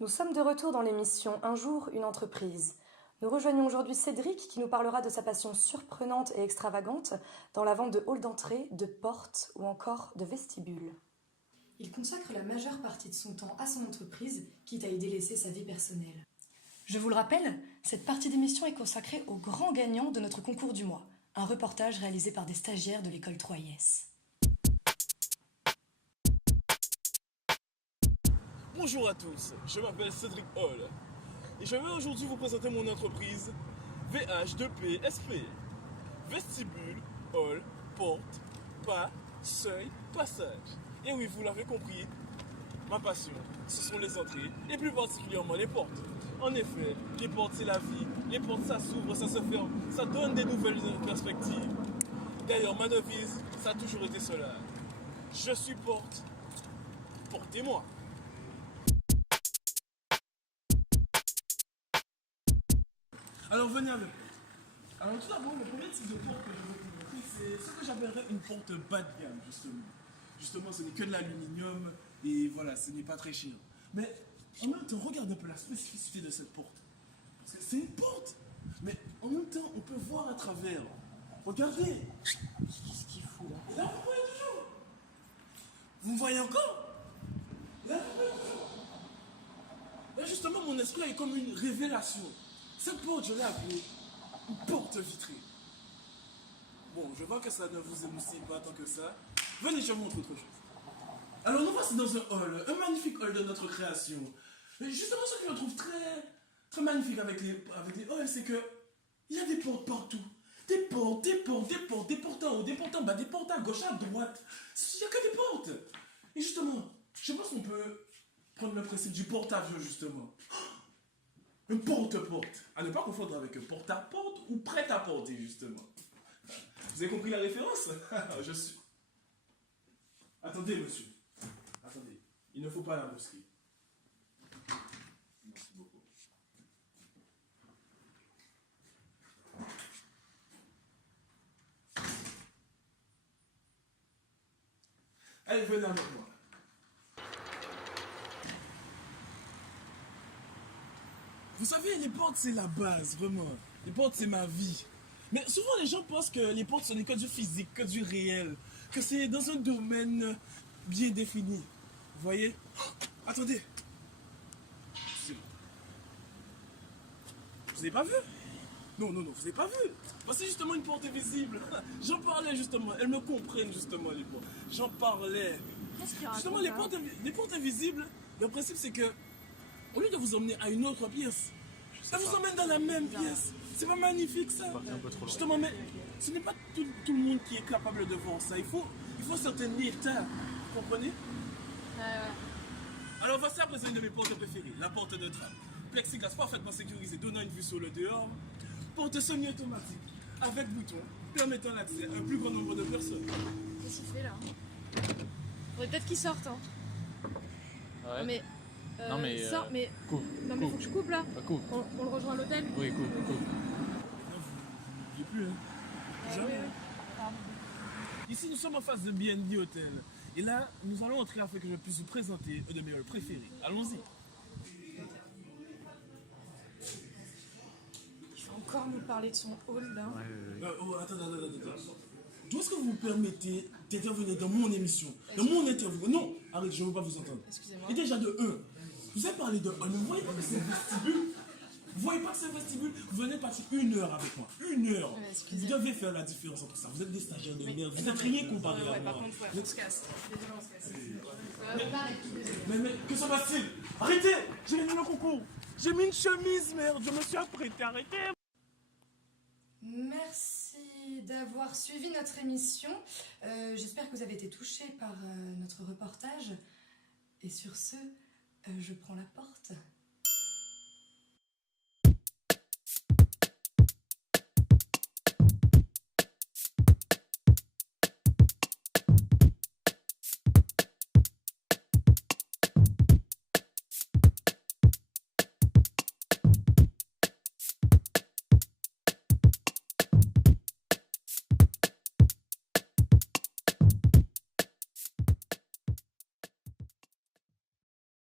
Nous sommes de retour dans l'émission Un jour, une entreprise. Nous rejoignons aujourd'hui Cédric qui nous parlera de sa passion surprenante et extravagante dans la vente de halls d'entrée, de portes ou encore de vestibules. Il consacre la majeure partie de son temps à son entreprise, quitte à y délaisser sa vie personnelle. Je vous le rappelle, cette partie d'émission est consacrée au grand gagnant de notre concours du mois, un reportage réalisé par des stagiaires de l'école 3IS. Bonjour à tous, je m'appelle Cédric Hall et je vais aujourd'hui vous présenter mon entreprise VH2PSP. Vestibule, hall, porte, pas, seuil, passage. Et oui, vous l'avez compris, ma passion, ce sont les entrées et plus particulièrement les portes. En effet, les portes c'est la vie, les portes ça s'ouvre, ça se ferme, ça donne des nouvelles perspectives. D'ailleurs, ma devise, ça a toujours été cela. Je suis porte, portez-moi. Alors venez avec moi. Alors tout d'abord, le premier type de porte que je vais vous montrer, c'est ce que j'appellerais une porte bas de gamme, justement. Justement, ce n'est que de l'aluminium et voilà, ce n'est pas très cher. Mais en même temps, regarde un peu la spécificité de cette porte. Parce que c'est une porte, mais en même temps, on peut voir à travers. Regardez. Qu'est-ce qu'il fout là? Là, vous voyez toujours. Vous me voyez encore? Là, vous voyez toujours. Là, justement, mon esprit est comme une révélation. Cette porte, je l'ai appelée une porte vitrée. Bon, je vois que ça ne vous émoustille pas tant que ça. Venez, je vous montre autre chose. Alors, nous voici dans un magnifique hall de notre création. Et justement, ce que je trouve très magnifique avec les halls, c'est que il y a des portes partout. Des portes, des portes, des portes, des portes en haut, des portes en bas, des portes à gauche, à droite. Il n'y a que des portes. Et justement, je pense qu'on peut prendre le principe du porte-avions, justement. Une porte-porte. À ne pas confondre avec un porte-à-porte ou prêt-à-porter, justement. Vous avez compris la référence? Je suis... Attendez, monsieur. Attendez. Il ne faut pas la brusquer. Merci beaucoup. Allez, venez avec moi. Vous savez, les portes, c'est la base, vraiment. Les portes, c'est ma vie. Mais souvent, les gens pensent que les portes, ce n'est que du physique, que du réel. Que c'est dans un domaine bien défini. Vous voyez? Oh, attendez. C'est bon. Vous n'avez pas vu? Non, vous n'avez pas vu. C'est justement une porte invisible. J'en parlais justement. Elles me comprennent justement, les portes. J'en parlais. Justement, les portes invisibles, le principe, c'est que au lieu de vous emmener à une autre pièce, ça vous emmène dans la même pièce. C'est pas magnifique ça? Justement, mais ce n'est pas tout le monde qui est capable de voir ça. Il faut un certain état. Vous comprenez? Ouais. Alors voici à présent une de mes portes préférées, la porte de trappe. Plexiglas parfaitement sécurisé, donnant une vue sur le dehors. Porte semi-automatique, avec bouton, permettant l'accès à un plus grand nombre de personnes. Qu'est-ce qu'il fait là? Faudrait peut-être qu'il sorte. Hein. Ouais. Mais... non mais... sort, mais... Coupe. Non mais faut que je coupe là. Coupe. On le rejoint à l'hôtel. Oui, coupe. Vous n'oubliez plus, hein? Jamais. Oui. Ici, nous sommes en face de BNB Hotel. Et là, nous allons entrer afin que je puisse vous présenter un de mes halls préférés. Allons-y. Il va encore nous parler de son hall là. Attends. D'où est-ce que vous me permettez d'intervenir dans mon émission? Dans mon interview? Non, arrête, je ne veux pas vous entendre. Excusez-moi. Et déjà de 1, vous avez parlé de 1, vous ne voyez pas que c'est un vestibule? Vous voyez pas que c'est un vestibule? Vous venez de passer 1 heure avec moi. 1 heure. Vous devez faire la différence entre ça. Vous êtes des stagiaires de merde. Vous n'êtes rien comparé à moi. Par contre, on se casse. Désolé, on se casse. Mais que se passe-t-il? Arrêtez! J'ai gagné le concours. J'ai mis une chemise, merde. Je me suis apprêté. Arrêtez! Merci d'avoir suivi notre émission. J'espère que vous avez été touchés par notre reportage. Et sur ce, je prends la porte.